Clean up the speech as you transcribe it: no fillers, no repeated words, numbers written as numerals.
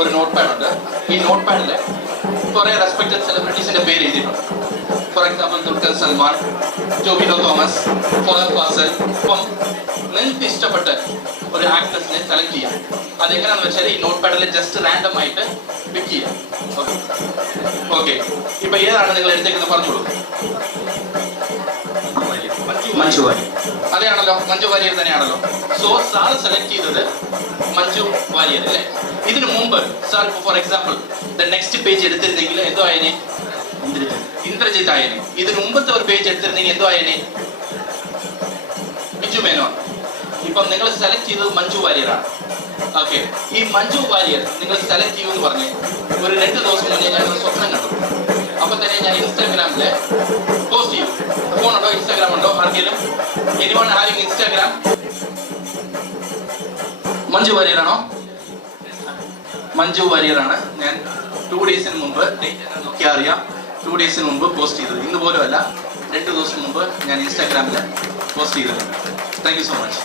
ഒരു note pad ഉണ്ട്. ഈ നോട്ട് പാഡിൽ കുറേ റെസ്പെക്റ്റഡ് സെലിബ്രിറ്റീസിന്റെ പേര് എഴുതിയിട്ടുണ്ട്. For example Dulquer Salmaan, Tovino Thomas, Fahadh Faasil. അപ്പം നിങ്ങൾക്ക് ഇഷ്ടപ്പെട്ട ഒരു ആക്ട്രസിനെ സെലക്ട് ചെയ്യാം. അതെങ്ങനെയാണെന്ന് വെച്ചാൽ ഈ നോട്ട് പാഡിൽ ജസ്റ്റ് റാൻഡം ആയിട്ട് പിക്ക് ചെയ്യാം. ഓക്കെ, ഇപ്പൊ ഏതാണ് നിങ്ങൾ എടുത്തേക്കുന്നത് പറഞ്ഞോളൂ. മഞ്ജു വാര്യർ. അതെയാണല്ലോ, മഞ്ജു വാര്യർ തന്നെയാണല്ലോ. സോ സാർ സെലക്ട് ചെയ്തത് മഞ്ജു വാര്യർ അല്ലേ? ഇതിനു മുമ്പ് sir for example next page എടുത്തിരുന്നെങ്കിൽ എന്തോ ആയനെ? ഇന്ദ്രജിത്ത് ആയനെ. ഇതിന് മുമ്പത്തെ ഒരു പേജ് എടുത്തിരുന്നെങ്കിൽ എന്തോ ആയനെ? ബിജു മേനോൻ. ഇപ്പം നിങ്ങൾ സെലക്ട് ചെയ്തത് മഞ്ജു വാര്യറാണ്. ഓക്കെ, ഈ മഞ്ജു വാര്യർ നിങ്ങൾ സെലക്ട് ചെയ്യുമെന്ന് പറഞ്ഞ് ഒരു 2 ദിവസം മുന്നേ ഞാൻ ഒരു സ്വപ്നം കണ്ടു. അപ്പൊ തന്നെ ഞാൻ ഇൻസ്റ്റാഗ്രാമില് പോസ്റ്റ് ചെയ്തു. ഫോൺ ഉണ്ടോ, ഇൻസ്റ്റാഗ്രാം ഉണ്ടോ ആർക്കെങ്കിലും? Anyone having Instagram? മഞ്ജു വാര്യറാണോ? മഞ്ജു വാര്യറാണ്. ഞാൻ 2 ഡേയ്സിന് മുമ്പ്, ഡേറ്റ് നോക്കിയാൽ അറിയാം, 2 ഡേയ്സിന് മുമ്പ് പോസ്റ്റ് ചെയ്തത്. ഇന്ന് പോലും അല്ല, 2 ദിവസം മുമ്പ് ഞാൻ ഇൻസ്റ്റാഗ്രാമിൽ പോസ്റ്റ് ചെയ്തിട്ടുണ്ട്. Thank you so much.